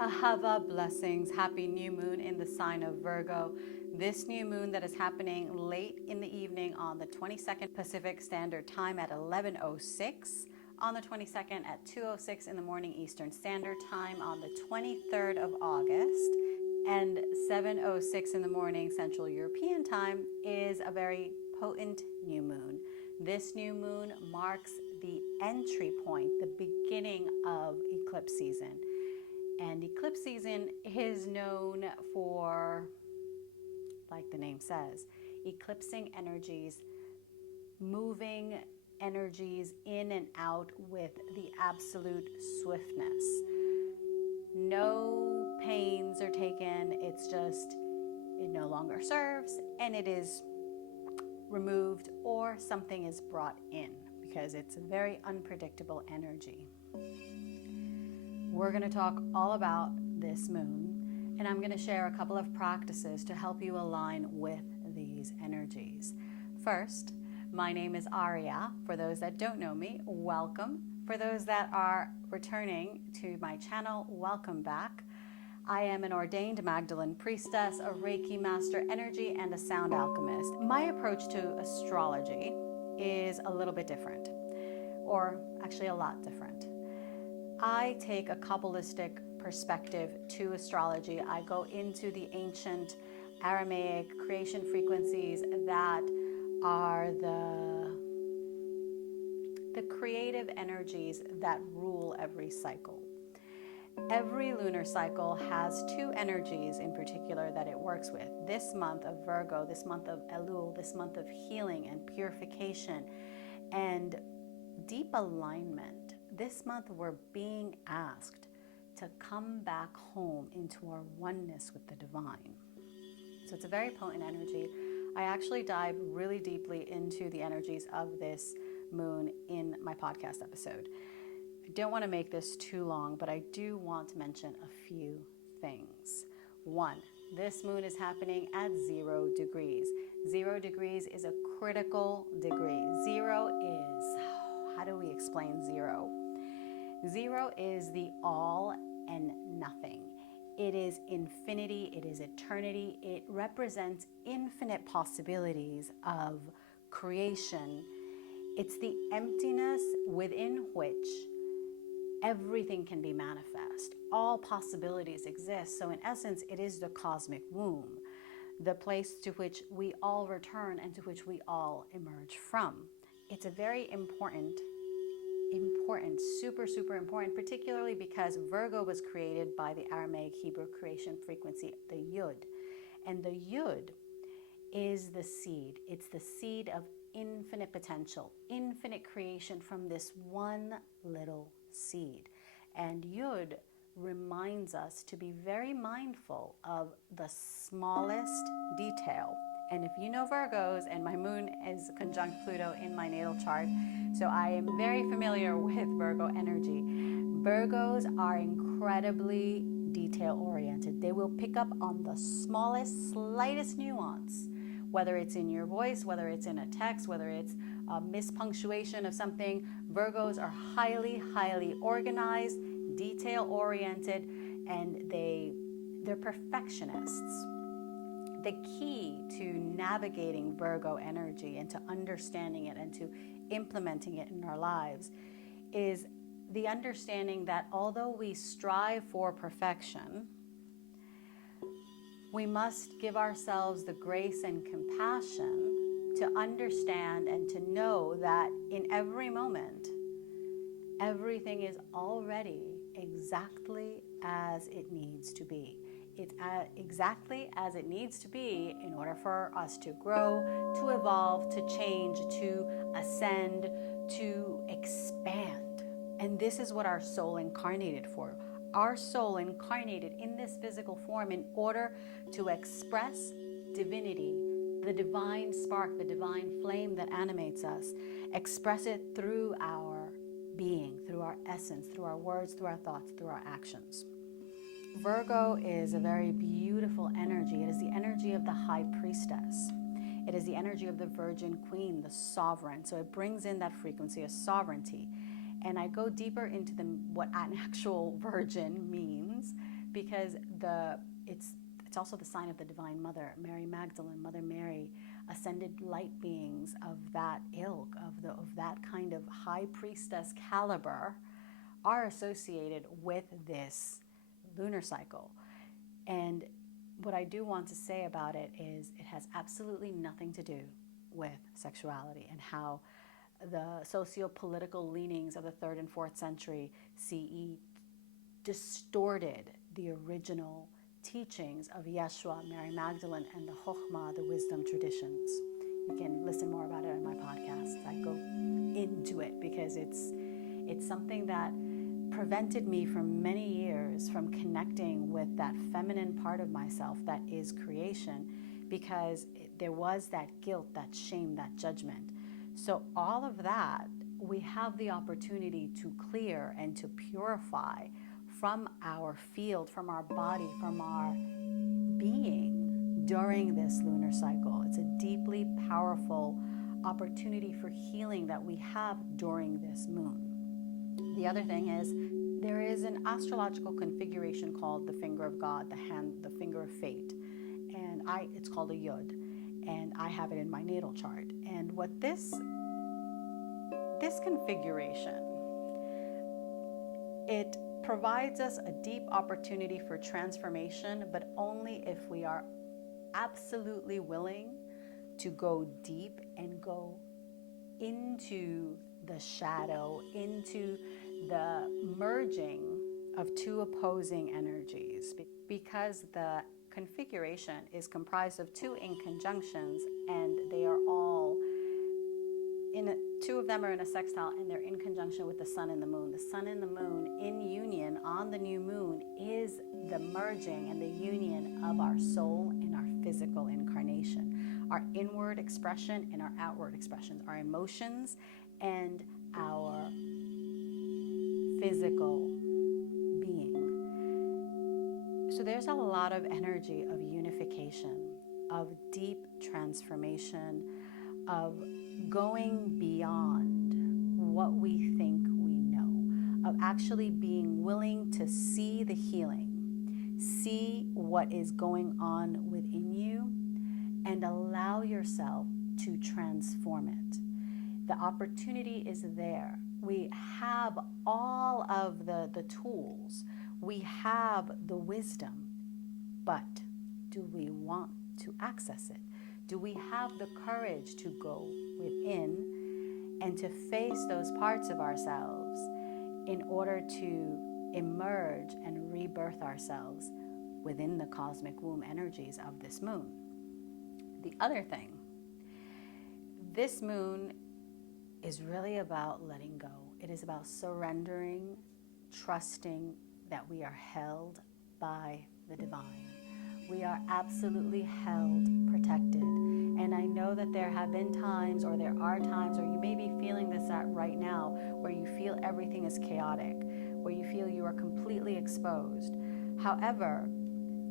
Ahava blessings. Happy new moon in the sign of Virgo. This new moon that is happening late in the evening on the 22nd Pacific Standard Time at 11:06, on the 22nd at 2:06 in the morning Eastern Standard Time on the 23rd of August, and 7:06 in the morning Central European Time is a very potent new moon. This new moon marks the entry point, the beginning of eclipse season. And eclipse season is known for, like the name says, eclipsing energies, moving energies in and out with the absolute swiftness. No pains are taken, it's just, it no longer serves and it is removed or something is brought in because it's a very unpredictable energy. We're going to talk all about this moon, and I'm going to share a couple of practices to help you align with these energies. First, my name is Aurea. For those that don't know me, welcome. For those that are returning to my channel, welcome back. I am an ordained Magdalene priestess, a Reiki master energy, and a sound alchemist. My approach to astrology is a little bit different, or actually a lot different. I take a Kabbalistic perspective to astrology. I go into the ancient Aramaic creation frequencies that are the creative energies that rule every cycle. Every lunar cycle has two energies in particular that it works with. This month of Virgo, this month of Elul, this month of healing and purification and deep alignment. This month we're being asked to come back home into our oneness with the divine. So it's a very potent energy. I actually dive really deeply into the energies of this moon in my podcast episode. I don't want to make this too long, but I do want to mention a few things. One, this moon is happening at 0 degrees. 0 degrees is a critical degree. Zero is, how do we explain zero? Zero is the all and nothing. It is infinity, it is eternity, it represents infinite possibilities of creation. It's the emptiness within which everything can be manifest. All possibilities exist. So in essence, it is the cosmic womb, the place to which we all return and to which we all emerge from. It's a very important, super important, particularly because Virgo was created by the Aramaic Hebrew creation frequency, the Yud. And the Yud is the seed. It's the seed of infinite potential, infinite creation from this one little seed. And Yud reminds us to be very mindful of the smallest detail. And if you know Virgos, and my moon is conjunct Pluto in my natal chart, so I am very familiar with Virgo energy. Virgos are incredibly detail oriented. They will pick up on the smallest, slightest nuance, whether it's in your voice, whether it's in a text, whether it's a mispunctuation of something. Virgos are highly organized, detail oriented, and they're perfectionists. The key to navigating Virgo energy and to understanding it and to implementing it in our lives is the understanding that although we strive for perfection, we must give ourselves the grace and compassion to understand and to know that in every moment, everything is already exactly as it needs to be. It's exactly as it needs to be in order for us to grow, to evolve, to change, to ascend, to expand. And this is what our soul incarnated for. Our soul incarnated in this physical form in order to express divinity, the divine spark, the divine flame that animates us, express it through our being, through our essence, through our words, through our thoughts, through our actions. Virgo is a very beautiful energy. It is the energy of the high priestess. It is the energy of the virgin queen, the sovereign. So it brings in that frequency of sovereignty. And I go deeper into what an actual virgin means because it's also the sign of the Divine Mother, Mary Magdalene, Mother Mary, ascended light beings of that ilk, of that kind of high priestess caliber, are associated with this lunar cycle. And what I do want to say about it is it has absolutely nothing to do with sexuality and how the socio-political leanings of the 3rd and 4th century CE distorted the original teachings of Yeshua, Mary Magdalene, and the Chokhmah, the wisdom traditions. You can listen more about it on my podcast. I go into it because it's something that prevented me for many years from connecting with that feminine part of myself that is creation, because there was that guilt, that shame, that judgment. So all of that, we have the opportunity to clear and to purify from our field, from our body, from our being during this lunar cycle. It's a deeply powerful opportunity for healing that we have during this moon. The other thing is, there is an astrological configuration called the finger of God, the finger of fate, and it's called a yud, and I have it in my natal chart. And what this configuration, it provides us a deep opportunity for transformation, but only if we are absolutely willing to go deep and go into the shadow, into the merging of two opposing energies, because the configuration is comprised of two inconjunctions, and they are all two of them are in a sextile, and they're in conjunction with the sun and the moon. The sun and the moon in union on the new moon is the merging and the union of our soul and our physical incarnation, our inward expression and our outward expressions, our emotions and our physical being. So there's a lot of energy of unification, of deep transformation, of going beyond what we think we know, of actually being willing to see the healing, see what is going on within you, and allow yourself to transform it. The opportunity is there. We have all of the tools. We have the wisdom, but do we want to access it? Do we have the courage to go within and to face those parts of ourselves in order to emerge and rebirth ourselves within the cosmic womb energies of this moon? The other thing, this moon is really about letting go. It is about surrendering, trusting that we are held by the divine. We are absolutely held, protected. And I know that there have been times, or there are times, or you may be feeling this right now, where you feel everything is chaotic, where you feel you are completely exposed. However,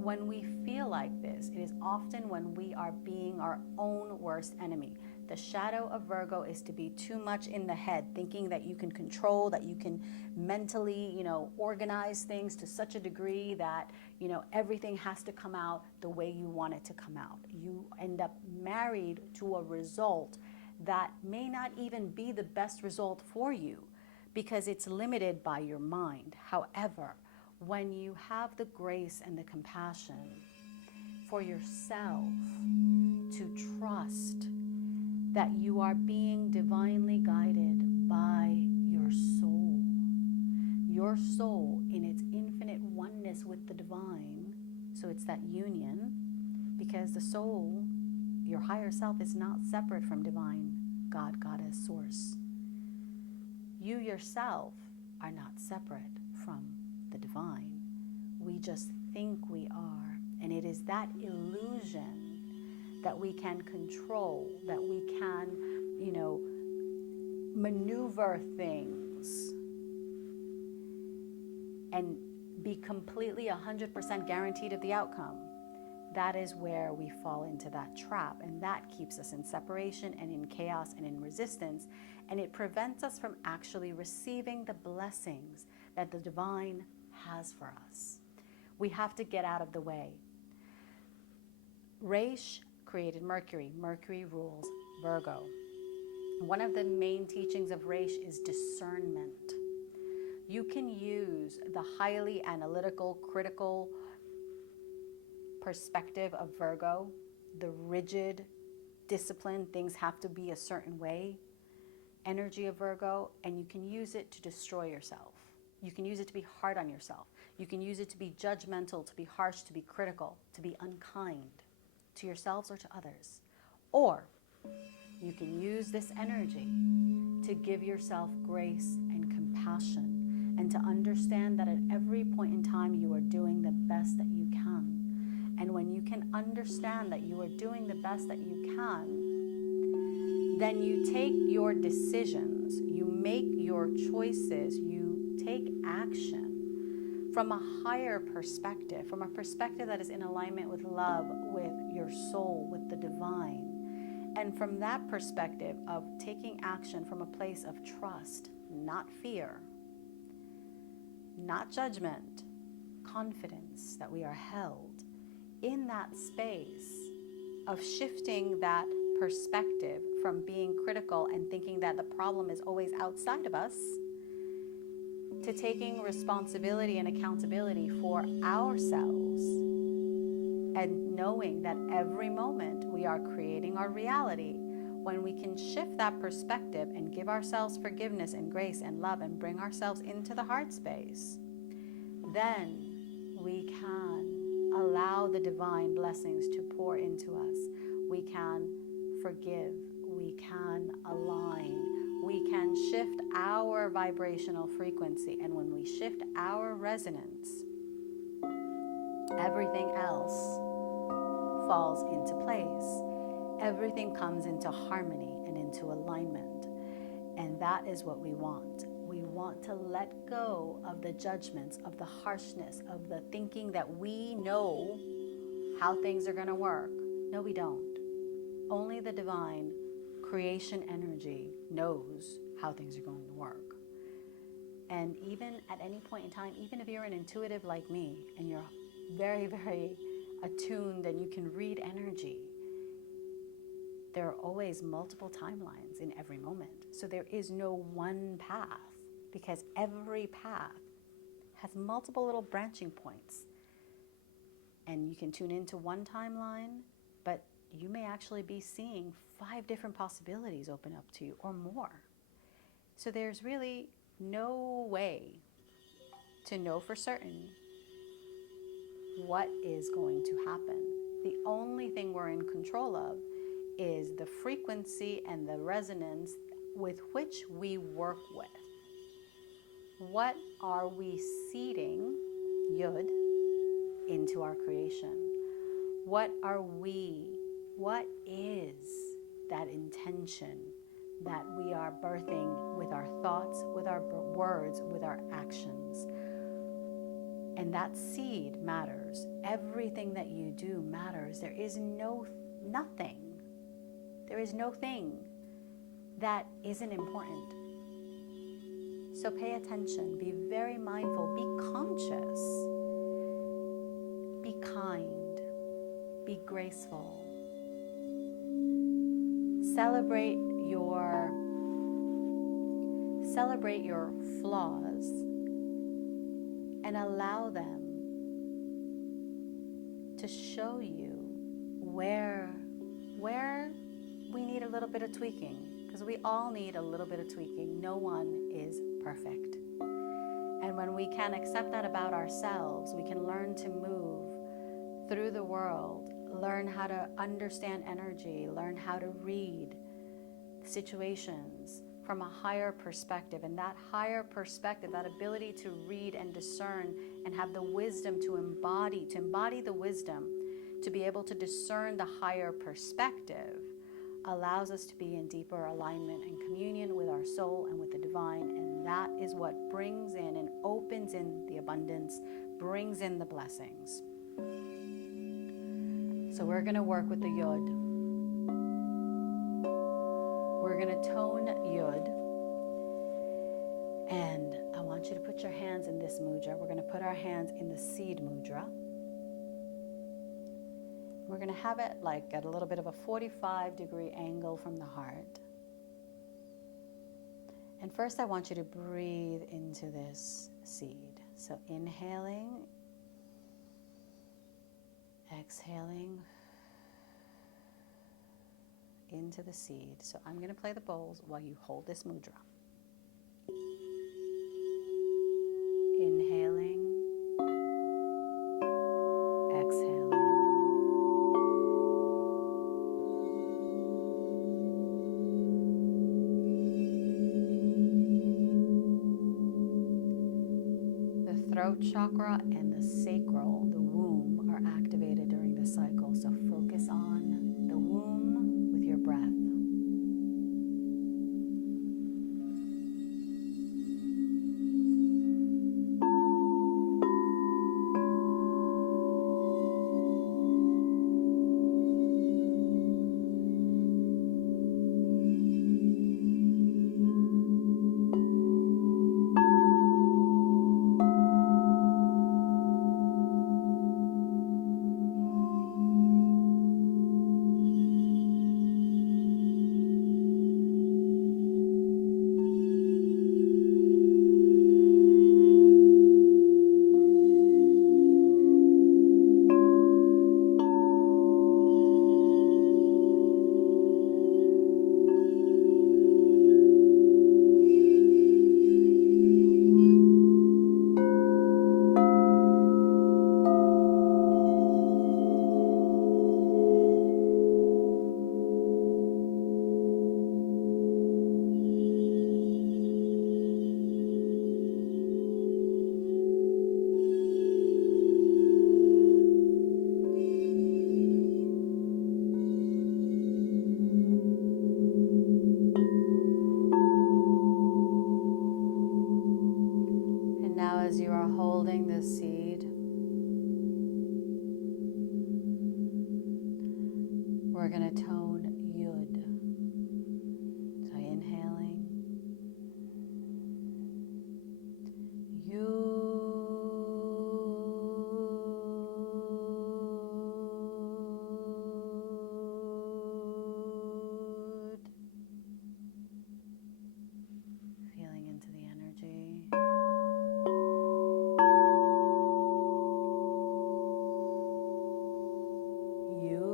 when we feel like this, it is often when we are being our own worst enemy. The shadow of Virgo is to be too much in the head, thinking that you can control, that you can mentally, organize things to such a degree that, everything has to come out the way you want it to come out. You end up married to a result that may not even be the best result for you because it's limited by your mind. However, when you have the grace and the compassion for yourself to trust that you are being divinely guided by your soul in its infinite oneness with the divine. So it's that union, because the soul, your higher self, is not separate from divine, God, Goddess, Source. You yourself are not separate from the divine. We just think we are. And it is that illusion that we can control, that we can, maneuver things and be completely 100% guaranteed of the outcome. That is where we fall into that trap, and that keeps us in separation and in chaos and in resistance, and it prevents us from actually receiving the blessings that the divine has for us. We have to get out of the way. Reish created Mercury. Mercury rules Virgo. One of the main teachings of Reish is discernment. You can use the highly analytical, critical perspective of Virgo, the rigid, disciplined, things have to be a certain way energy of Virgo, and you can use it to destroy yourself. You can use it to be hard on yourself. You can use it to be judgmental, to be harsh, to be critical, to be unkind to yourselves or to others. Or you can use this energy to give yourself grace and compassion, and to understand that at every point in time you are doing the best that you can. And when you can understand that you are doing the best that you can, then you take your decisions, you make your choices, you take action from a higher perspective, from a perspective that is in alignment with love, with your soul, with the divine. And from that perspective of taking action from a place of trust, not fear, not judgment, confidence that we are held in that space of shifting that perspective from being critical and thinking that the problem is always outside of us, to taking responsibility and accountability for ourselves and knowing that every moment we are creating our reality. When we can shift that perspective and give ourselves forgiveness and grace and love and bring ourselves into the heart space, then we can allow the divine blessings to pour into us. We can forgive, we can align, we can shift our vibrational frequency. And when we shift our resonance, everything else falls into place. Everything comes into harmony and into alignment. And that is what we want. We want to let go of the judgments, of the harshness, of the thinking that we know how things are going to work. No, we don't. Only the divine creation energy knows how things are going to work. And even at any point in time, even if you're an intuitive like me and you're very, very attuned and you can read energy, there are always multiple timelines in every moment. So there is no one path, because every path has multiple little branching points. And you can tune into one timeline, but you may actually be seeing 5 different possibilities open up to you or more. So there's really no way to know for certain what is going to happen. The only thing we're in control of is the frequency and the resonance with which we work with. What are we seeding, Yud, into our creation? What is that intention that we are birthing with our thoughts, with our words, with our actions? And that seed matters. Everything that you do matters. There is nothing. There is no thing that isn't important. So pay attention, be very mindful, be conscious, be kind, be graceful. Celebrate your flaws and allow them to show you where we need a little bit of tweaking, because we all need a little bit of tweaking. No one is perfect. And when we can accept that about ourselves, we can learn to move through the world, learn how to understand energy, learn how to read situations from a higher perspective. And that higher perspective, that ability to read and discern and have the wisdom to embody the wisdom, to be able to discern the higher perspective, allows us to be in deeper alignment and communion with our soul and with the divine. And that is what brings in and opens in the abundance, brings in the blessings. So we're going to work with the Yod. We're going to tone Yod. And I want you to put your hands in this this mudra. We're going to put our hands in the seed mudra. We're going to have it like at a little bit of a 45-degree angle from the heart. And first I want you to breathe into this seed. So inhaling, exhaling into the seed. So I'm going to play the bowls while you hold this mudra. Inhaling, exhaling. The throat chakra and the sacral, the womb, are activated during this cycle. So focus on the womb with your breath. As you are holding this seed, we're going to tone Yud. So inhaling, Yud. Feeling into the energy. You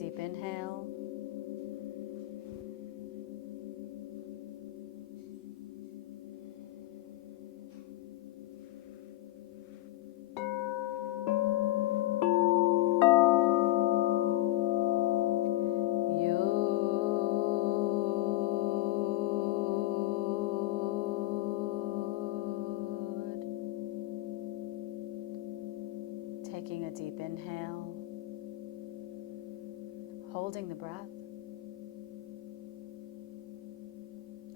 deep inhale. Taking a deep inhale, holding the breath,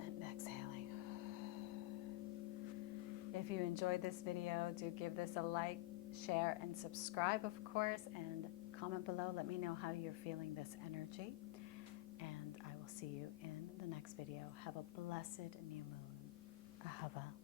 and exhaling. If you enjoyed this video, do give this a like, share, and subscribe, of course, and comment below. Let me know how you're feeling this energy, and I will see you in the next video. Have a blessed new moon. Ahava.